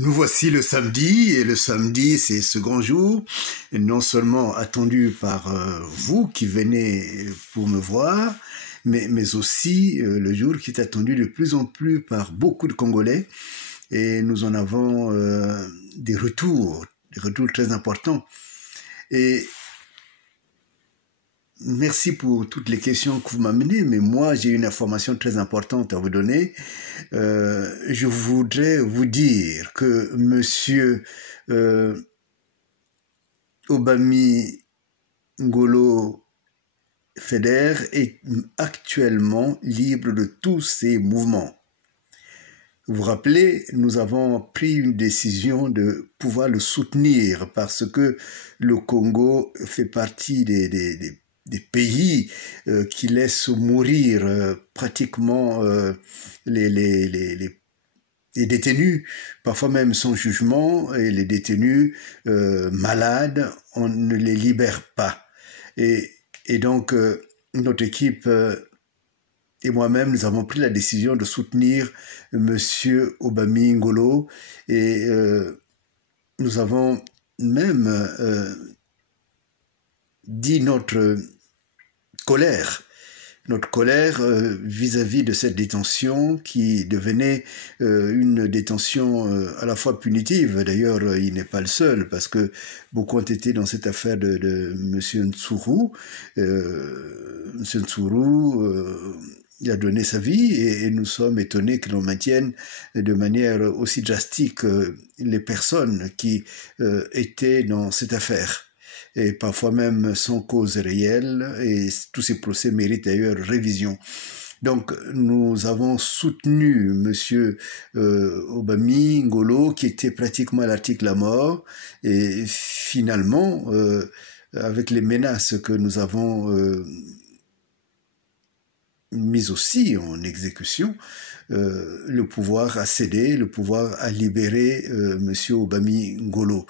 Nous voici le samedi, et le samedi, c'est ce grand jour, non seulement attendu par vous qui venez pour me voir, mais aussi le jour qui est attendu de plus en plus par beaucoup de Congolais, et nous en avons des retours très importants. Et merci pour toutes les questions que vous m'amenez, mais moi j'ai une information très importante à vous donner. Je voudrais vous dire que Monsieur Obami Ngolo Feder est actuellement libre de tous ses mouvements. Vous vous rappelez, nous avons pris une décision de pouvoir le soutenir parce que le Congo fait partie des pays qui laissent mourir pratiquement les détenus, parfois même sans jugement, et les détenus malades, on ne les libère pas. Et donc, notre équipe et moi-même, nous avons pris la décision de soutenir Monsieur Obami Ngolo, et nous avons même dit notre colère vis-à-vis de cette détention qui devenait une détention à la fois punitive. D'ailleurs, il n'est pas le seul, parce que beaucoup ont été dans cette affaire de Monsieur Ntsuru. Monsieur Ntsuru, il a donné sa vie, et nous sommes étonnés que l'on maintienne de manière aussi drastique les personnes qui étaient dans cette affaire, et parfois même sans cause réelle, et tous ces procès méritent d'ailleurs révision. Donc nous avons soutenu Monsieur Obami Ngolo, qui était pratiquement à l'article à mort, et finalement, avec les menaces que nous avons mis aussi en exécution, le pouvoir a cédé, le pouvoir a libéré Monsieur Obami Ngolo.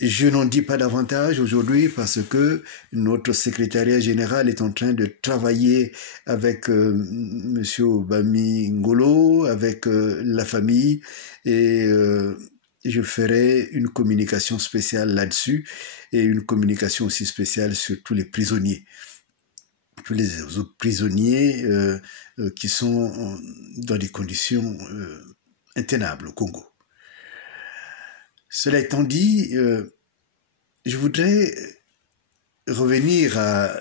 Je n'en dis pas davantage aujourd'hui parce que notre secrétariat général est en train de travailler avec Monsieur Obami Ngolo, avec la famille, et je ferai une communication spéciale là-dessus, et une communication aussi spéciale sur tous les prisonniers. Tous les autres prisonniers qui sont dans des conditions intenables au Congo. Cela étant dit, je voudrais revenir à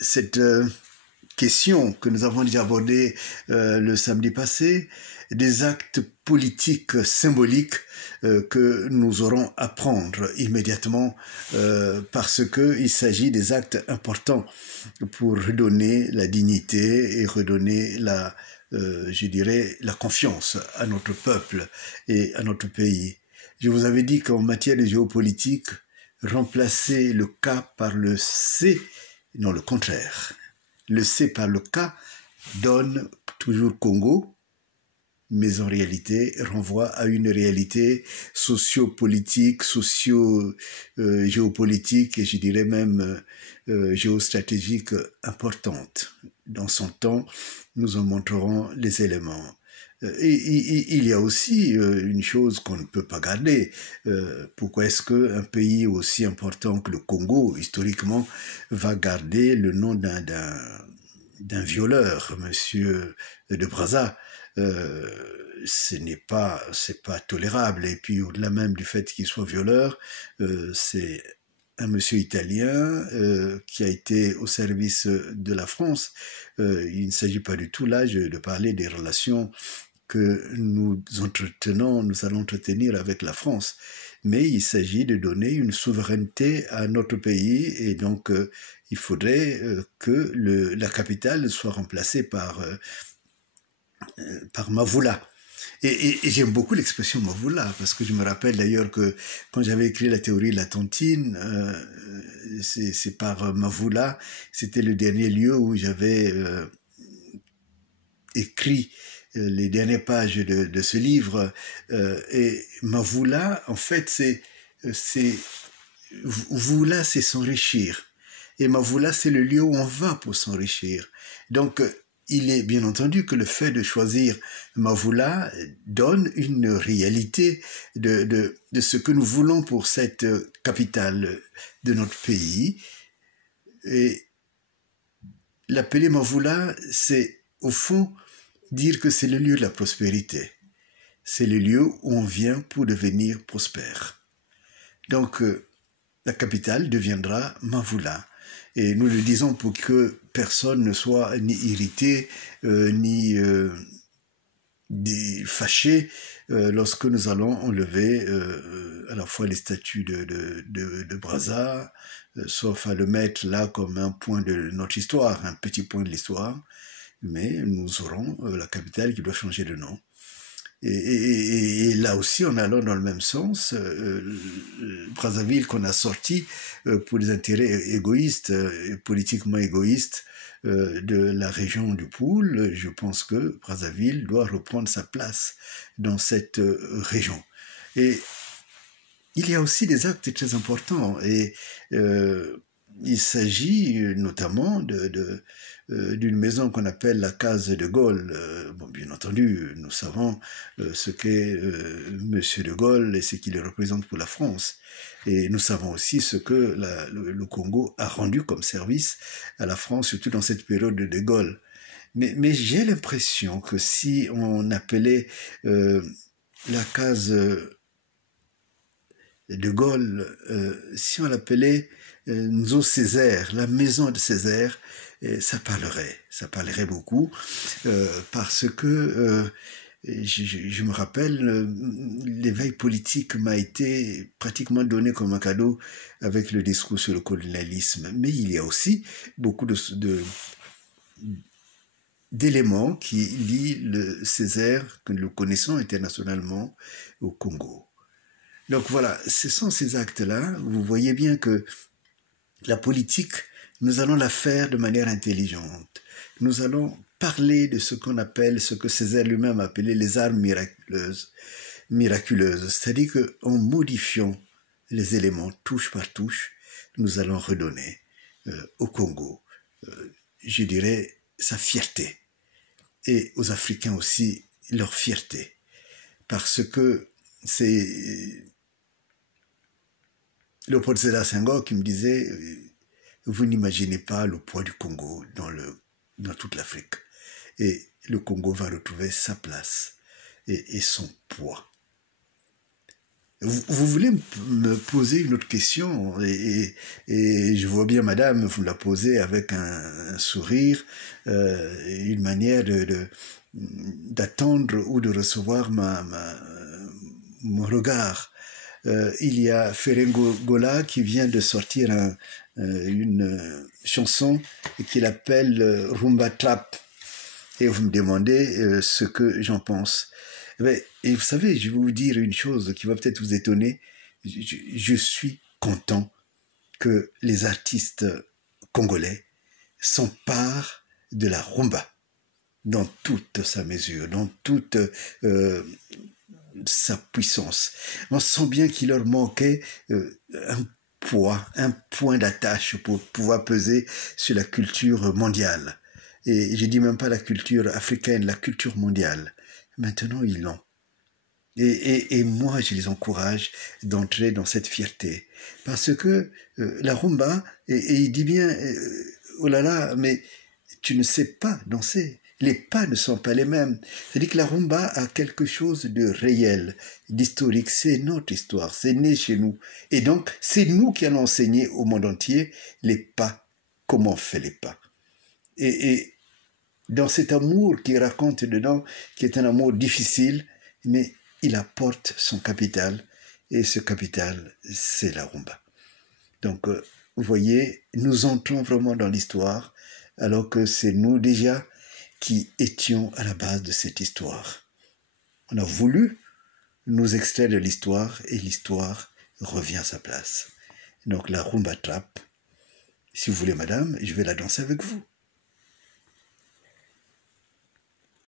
cette question que nous avons déjà abordée le samedi passé, des actes politiques symboliques que nous aurons à prendre immédiatement parce qu'il s'agit des actes importants pour redonner la dignité et redonner je dirais, la confiance à notre peuple et à notre pays. Je vous avais dit qu'en matière de géopolitique, remplacer le K par le C, non, le contraire. Le C par le K donne toujours Congo, mais en réalité renvoie à une réalité socio-politique, géopolitique, et je dirais même géostratégique importante. Dans son temps, nous en montrerons les éléments. Et il y a aussi une chose qu'on ne peut pas garder. Pourquoi est-ce qu'un pays aussi important que le Congo, historiquement, va garder le nom d'un violeur, Monsieur de Brazza? C'est pas tolérable. Et puis au-delà même du fait qu'il soit violeur, c'est un monsieur italien qui a été au service de la France. Il ne s'agit pas du tout là de parler des relations que nous allons entretenir avec la France, mais il s'agit de donner une souveraineté à notre pays, et donc il faudrait que la capitale soit remplacée par Mavoula. Et j'aime beaucoup l'expression Mavoula, parce que je me rappelle d'ailleurs que quand j'avais écrit la théorie de la tontine, c'est par Mavoula, c'était le dernier lieu où j'avais écrit les dernières pages de ce livre, et Mavoula, en fait, Voula, c'est s'enrichir, et Mavoula, c'est le lieu où on va pour s'enrichir. Donc, il est bien entendu que le fait de choisir Mavula donne une réalité de ce que nous voulons pour cette capitale de notre pays. Et l'appeler Mavula, c'est au fond dire que c'est le lieu de la prospérité. C'est le lieu où on vient pour devenir prospère. Donc, la capitale deviendra Mavula. Et nous le disons pour que personne ne soit ni irrité, ni fâché lorsque nous allons enlever à la fois les statues de Brazza, sauf à le mettre là comme un point de notre histoire, un petit point de l'histoire, mais nous aurons la capitale qui doit changer de nom. Et là aussi, en allant dans le même sens, Brazzaville qu'on a sorti pour des intérêts égoïstes, politiquement égoïstes de la région du Pool, je pense que Brazzaville doit reprendre sa place dans cette région. Et il y a aussi des actes très importants et il s'agit notamment d'une maison qu'on appelle la case de Gaulle. Bon, bien entendu, nous savons ce qu'est Monsieur de Gaulle et ce qu'il représente pour la France. Et nous savons aussi ce que le Congo a rendu comme service à la France, surtout dans cette période de Gaulle. Mais j'ai l'impression que si on appelait la case de Gaulle, si on l'appelait Nzo Césaire, la maison de Césaire, ça parlerait beaucoup, parce que je me rappelle, l'éveil politique m'a été pratiquement donné comme un cadeau avec le discours sur le colonialisme, mais il y a aussi beaucoup d'éléments qui lient le Césaire, que nous connaissons internationalement, au Congo. Donc voilà, ce sont ces actes-là. Vous voyez bien que la politique, nous allons la faire de manière intelligente. Nous allons parler de ce qu'on appelle, ce que Césaire lui-même appelait les armes miraculeuses. C'est-à-dire qu'en modifiant les éléments touche par touche, nous allons redonner au Congo, je dirais, sa fierté. Et aux Africains aussi, leur fierté. Parce que c'est Léopold Sédar Senghor qui me disait vous n'imaginez pas le poids du Congo dans toute l'Afrique. Et le Congo va retrouver sa place et son poids. Vous voulez me poser une autre question et je vois bien, madame, vous la posez avec un sourire, une manière d'attendre ou de recevoir mon regard. Il y a Ferengo Gola qui vient de sortir une chanson qu'il appelle Rumba Trap. Et vous me demandez ce que j'en pense. Et vous savez, je vais vous dire une chose qui va peut-être vous étonner. Je suis content que les artistes congolais s'emparent de la rumba dans toute sa mesure, dans toute sa puissance. On sent bien qu'il leur manquait un point d'attache pour pouvoir peser sur la culture mondiale. Et je dis même pas la culture africaine, la culture mondiale. Maintenant, ils l'ont. Et moi, je les encourage d'entrer dans cette fierté. Parce que la rumba, et il dit bien, oh là là, mais tu ne sais pas danser. Les pas ne sont pas les mêmes. C'est-à-dire que la rumba a quelque chose de réel, d'historique. C'est notre histoire, c'est né chez nous. Et donc, c'est nous qui allons enseigner au monde entier les pas, comment on fait les pas. Et dans cet amour qu'il raconte dedans, qui est un amour difficile, mais il apporte son capital, et ce capital, c'est la rumba. Donc, vous voyez, nous entrons vraiment dans l'histoire, alors que c'est nous déjà qui étions à la base de cette histoire. On a voulu nous extraire de l'histoire, et l'histoire revient à sa place. Donc, la rumba trap, si vous voulez, madame, je vais la danser avec vous.